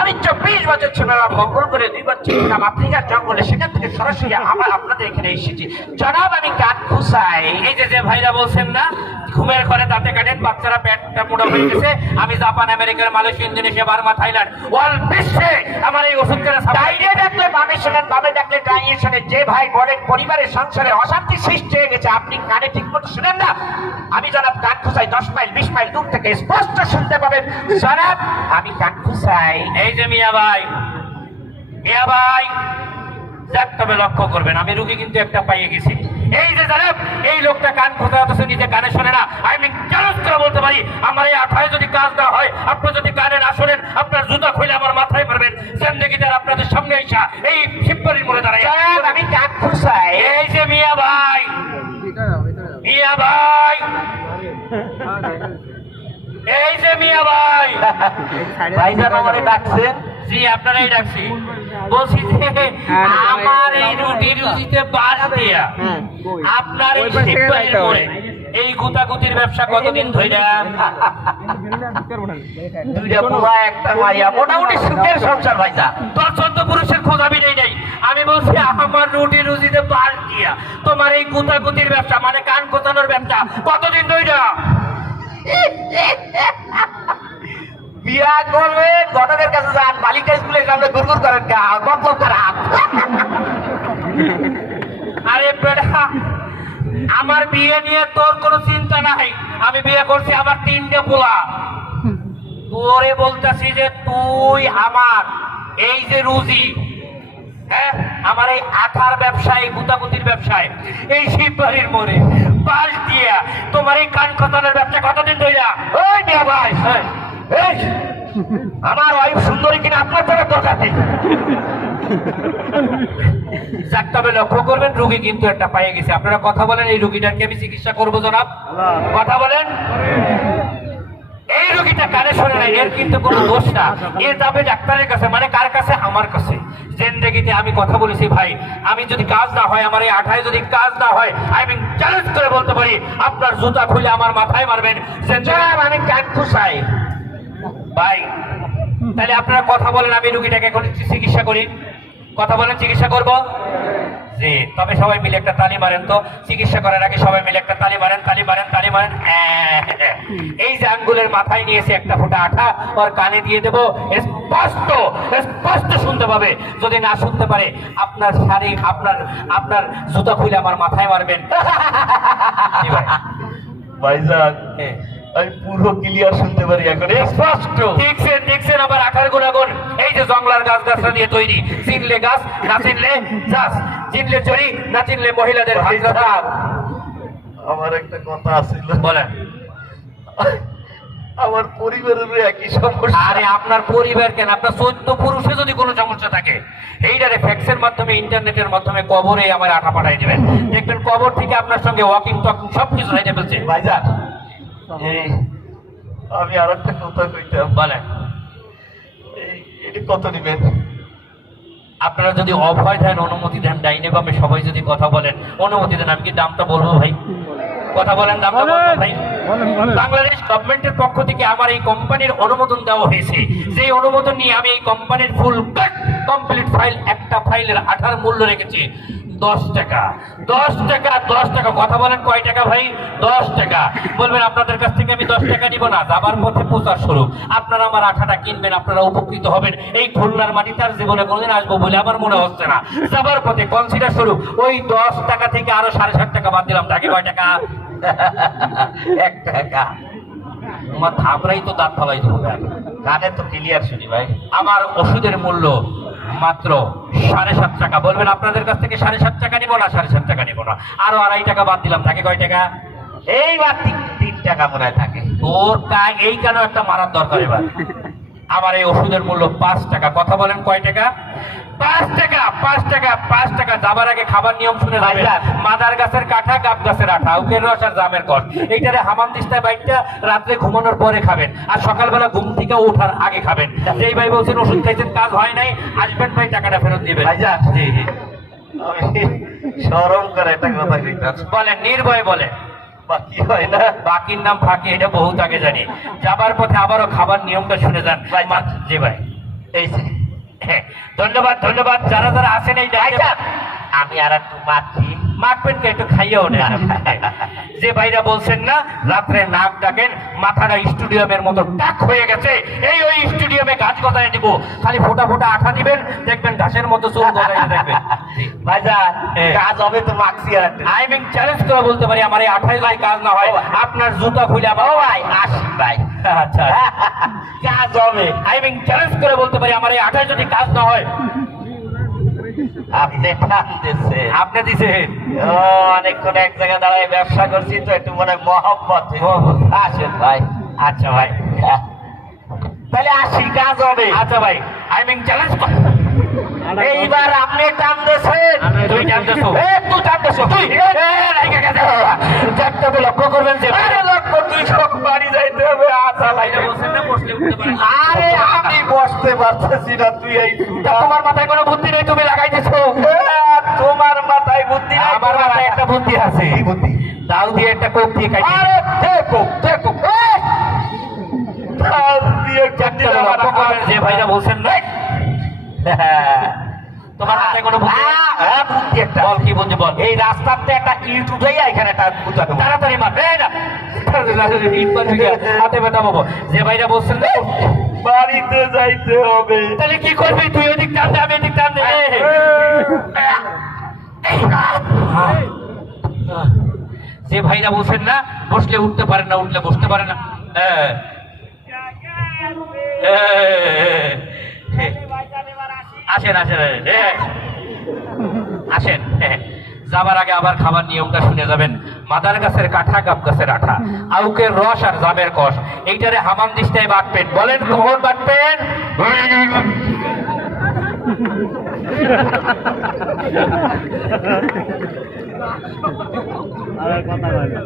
আমি 24 বছর ছেলেরা ভ্রমণ করে 2 বার ছিলাম আফ্রিকার জঙ্গলে, সেখান থেকে সরাসরি আমার আপনাদের এখানে এসেছি। জনাব আমি কাঠ খুসাই। এই যে ভাইরা বলছেন না ঘুমের ঘরে দাঁতে কাটেন, বাচ্চারা পেটটা মোটা হয়ে গেছে, আমি জাপান, আমেরিকার, Malaysia, Indonesia, Burma, Thailand, all বিশ্বে আমার এই ওষুধটা ডাইরে ডাকলে বামে শোনেন, বামে ডাকলে ডাইয়ে শোনেন। যে ভাই বলেন পরিবারের সংসারে অশান্তি সৃষ্টি হয়ে গেছে, আপনি কানে ঠিক মতো শুনেন না। আমি জনাব কাঠ খুসাই 10 মাইল 20 মাইল দূর থেকে স্পষ্ট শুনতে পাবেন। জনাব আমি কাঠ খুসাই। এই যে মিয়া ভাই তবে লক্ষ্য করবেন, আমি রুগী কিন্তু একটা পাইয়ে গেছি। এই যে জানেন এই লোকটা কান খোঁজা অথচ নিজে কানে শোনে না। আমি চ্যালেঞ্জ করে বলতে পারি, আমার এই আঠায় যদি কাজ না হয়, আপনি যদি কানে না শোনেন, আপনার জুতা খুলে আমার মাথায় মারবেন। জিন্দেগিতে আপনাদের সামনে এসা এই শিববাড়ির মোড়ে দাঁড়ায় আমি কাঠ খুসাই। এই যে মিয়া ভাই এই যে মিয়া ভাই ভাইজান আমারে ডাকছেন। জি আপনারাই ডাকছি। বলছি যে আমার এই রুটি রুজিতে বাদ দিয়া আপনার এই শিববাড়ির মোড়ে এই গুতাগুতির ব্যবসা কতদিন ধইরা? দুইটা পোলা একটা মাইয়া, মোটামুটি সুখের সংসার ভাইজান। তোর 14 পুরুষের খোঁজ আমি নেই নাই। আমি বলছি আমার রুটি রুজিতে বাদ দিয়া তোমার এই গুতাগুতির ব্যবসা মানে কান কোতানোর ব্যবসা কতদিন ধইরা? বিয়া করবে ঘটকের কাছে যান, বালিকা স্কুলের সামনে গুড়গুড় করেন, গল্প খারাপ। আরে বেটা আমার বিয়ে নিয়ে তোর কোনো চিন্তা নাই, আমি বিয়ে করছি আমার 3টে পোলা। তোরে বলতেছি যে তুই আমার এই যে রুজি, হ্যাঁ আমার এই আঠার ব্যবসায়, গুতাগুতির ব্যবসায়, এই শিববাড়ির মোড়ে পাশ দিয়া তোমার এই কান খতানোর ব্যবসা কতদিন ধইরা? ওই মিয়া ভাই, এই আমার ওয়াইফ সুন্দরী কিনা আপনার থেকে দরকার নেই। যাক তবে লক্ষ্য করবেন, রুগী কিন্তু একটা পাইয়ে গেছে। আপনারা কথা বলেন, এই রুগীটাকে আমি চিকিৎসা করবো জনাব? কথা বলেন। এই রোগীটা কানে শোনে নাই, এর কিন্তু কোনো দোষ না। এর যাবে ডাক্তারের কাছে, মানে কার কাছে? আমার কাছে। জিন্দেগিতে আমি কথা বলেছি ভাই, আমি যদি কাজ না হয়, আমার এই আঠায় যদি কাজ না হয়, আমি চ্যালেঞ্জ করে বলতে পারি আপনার জুতা খুলে আমার মাথায় মারবেন। আমি কাঠ খুসাই ভাই তাহলে আপনারা কথা বলেন, আমি রুগীটাকে এখন চিকিৎসা করি। কথা বলেন, চিকিৎসা করব? জি তবে সবাই মিলে একটা তালি মারেন তো। চিকিৎসা করার আগে সবাই মিলে একটা তালি মারেন, তালি মারেন, তালি মারেন। এই যে আঙ্গুলের মাথায় নিয়েছে একটা ফোঁটা আঠা, ওর কানে দিয়ে দেবো, স্পষ্ট স্পষ্ট শুনতে পাবে। যদি না শুনতে পারে, আপনার শাড়ি, আপনার জুতা খুলে আমার মাথায় মারবেন। ভাইজান আমি পুরো ক্লিয়ার শুনতে পারি এখন স্পষ্ট। দেখছেন দেখছেন আবার আঠার গুণাগুণ। এই যে জঙ্গলার গাছ গাছরা দিয়ে তৈরি, চিনলে গাছ, না চিনলে গাছ, চিনলে চড়ি, না চিনলে মহিলাদের হাজরাত। আমার একটা কথা আছিল, বলেন। আমার পরিবারের একই সমস্যা। আরে আপনার পরিবার কেন, আপনার 14 পুরুষে যদি কোনো সমস্যা থাকে, এইটারে ফ্যাক্সের মাধ্যমে, ইন্টারনেটের মাধ্যমে কবরে আমার আঠা পাঠাই দেবেন। দেখবেন কবর থেকে আপনার সঙ্গে ওয়াকিং টকিং সবকিছু হয়ে ফেলছে। ভাইজান আমি আর একটা কথা কইতাম। বলেন। এটি কত নিবেন? আপনারা যদি অভয় দেন, অনুমতি দেন, ডাইনে বামে সবাই যদি কথা বলেন, অনুমতি দেন, আমি কি দামটা বলবো ভাই? কথা বলেন, দামটা বলবো ভাই? বাংলাদেশ গভর্নমেন্টের পক্ষ থেকে আমার এই কোম্পানির অনুমোদন দেওয়া হয়েছে। যে অনুমোদন নিয়ে আমি এই কোম্পানির ফুল কমপ্লিট ফাইল, একটা ফাইলের আঠার মূল্য রেখেছি 10 টাকা। 10 টাকা, 10 টাকা। কথা বলেন কয় টাকা ভাই? 10 টাকা। বলবেন আপনাদের কাছ থেকে আমি 10 টাকা নিব না, যাবার পথে প্রচার শুরু। আপনারা আমার আঠাটা কিনবেন, আপনারা উপকৃত হবেন। এই খুলনার মাটিতে আর জীবনে কোনোদিন আসবো বলে আমার মনে হচ্ছে না। যাবার পথে কনসিডার শুরু। ওই 10 টাকা থেকে আরো 7.5 টাকা বাদ দিলাম। টাকা কয় টাকা? 1 টাকা। তোমার থাপড়াই তো দাঁত ফালাই দেবো। কানে তো ক্লিয়ার শুনি ভাই। আমার ওষুধের মূল্য মাত্র 7.5 টাকা। বলবেন আপনাদের কাছ থেকে 7.5 টাকা নিব না, 7.5 টাকা নিব না, আরো 2.5 টাকা বাদ দিলাম। থাকে কয় টাকা? এইবার 3 টাকা মনে হয় থাকে। তোর এই কেন একটা মারার দরকার এবার? আমার এই ওষুধের মূল্য 5 টাকা। কথা বলেন কয় টাকা? 5 টাকা। 5 টাকা, 5 টাকা। যাবার আগে খাবার নিয়ম শুনে যাবেন। মাদার গাছের কাঁঠা, গাব গাছের আঠা, উকের রস আর জামের কষ। এইটারে হামান দিস্তায় বাইকটা রাত্রে ঘুমানোর পরে খাবেন, আর সকালবেলা ঘুম থেকে ওঠার আগে খাবেন। যেই ভাই বলছেন ওষুধ খাইছেন কাজ হয় নাই, আসবেন ভাই টাকাটা ফেরত দিবেন। ভাইজান জি জি আমি শরম করে একটা কথা কইতাম। বলেন, নির্ভয়ে বলেন। বাকি হয় না। বাকির নাম ফাঁকি, এটা বহুত আগে জানি। যাবার পথে আবারও খাবার নিয়মটা শুনে যান। ভাই, জি ভাই, এই যে, হ্যাঁ, ধন্যবাদ ধন্যবাদ। যারা যারা আসেন এই ভাই সাহেব, আমি আর একটু মাছি। মাখবেন কে, একটু খাইয়েও না। যে ভাইরা বলছেন না রাত্রে নাক ডাকেন, মাথাটা স্টুডিয়ামের মতো ডাক হয়ে গেছে, এই ওই স্টুডিয়ামে গাছ গজায় দিব, খালি ফোটা ফোটা আঠা দিবেন, দেখবেন ঘাসের মতো চুল গজায় দেখবেন। ভাইজান, হ্যাঁ। কাজ হবে তো মাছি আর একটু। আই মিন চ্যালেঞ্জ করে বলতে পারি, আমার এই আঠাই যদি কাজ না হয়, আপনার জুতা খুলে আমার। ও ভাই, আসি ভাই। আচ্ছা, কাজ হবে। আই মিন চ্যালেঞ্জ করে বলতে পারি, আমার এই আঠাই যদি কাজ না হয়। আপনি টানতেছে। আপনি দিছেন। ও, অনেকক্ষণ এক জায়গায় দাঁড়ায় ব্যবসা করছি তো একটু মনে হয় মহব্বত। মহব্বত। আসেন ভাই। আচ্ছা ভাই, তাহলে আসি, কাজ হবে। আচ্ছা ভাই, আই মিন চ্যালেঞ্জ। এইবার আপনি টানতেছেন। তুই টানতেছো? তুই টানতেছ তুই। চারটাকে লক্ষ্য করবেন যে আরে লক্ষ্য, তুই সব বাড়ি যাইতে হবে। আশা বাইরে লাগে। বসেন না, বসলে উঠতে পারেন না। আরে আমি বসতে পারতেছি না, তুই এই তা তোমার মাথায় কোনো বুদ্ধি নেই, তুমি লাগাই দিছো। তোমার মাথায় বুদ্ধি নাই, আমার মাথায় একটা বুদ্ধি আছে। কি বুদ্ধি? দাও দিয়ে একটা কোপ দিয়ে কাটি। আরে দেখো দেখো, দাও দিয়ে কাটি চারটাকে লক্ষ্য করবেন যে ভাইরা বলছেন না। তোমার মাথায় কোনো বুদ্ধি নেই? হ্যাঁ, বুদ্ধি একটা। বল, কি বুদ্ধি বল। এই রাস্তাতে একটা ইট উঠাইয়া এখানে একটা বুঝা দেবো। তাড়াতাড়ি মার। এই না, ইট মারবি কেন? হাতে ব্যথা পাবো। যে ভাইরা বলছেন না, বাড়িতে যাইতে হবে। তাহলে কি করবি? তুই ওদিক টান দে, আমি এদিক টান দে। যে ভাইরা বলছেন না বসলে উঠতে পারেন না, উঠলে বসতে পারে না। আসেন আসেন আসেন। যাবার আগে আবার খাবার নিয়মটা শুনে যাবেন। মাদার গাছের কাঠা, গাব গাছের আঠা, আউকের রস আর জামের কষ, এইটারে হামান দিস্তায় বাটবেন। বলেন কখন বাটবেন? আর কথা বলে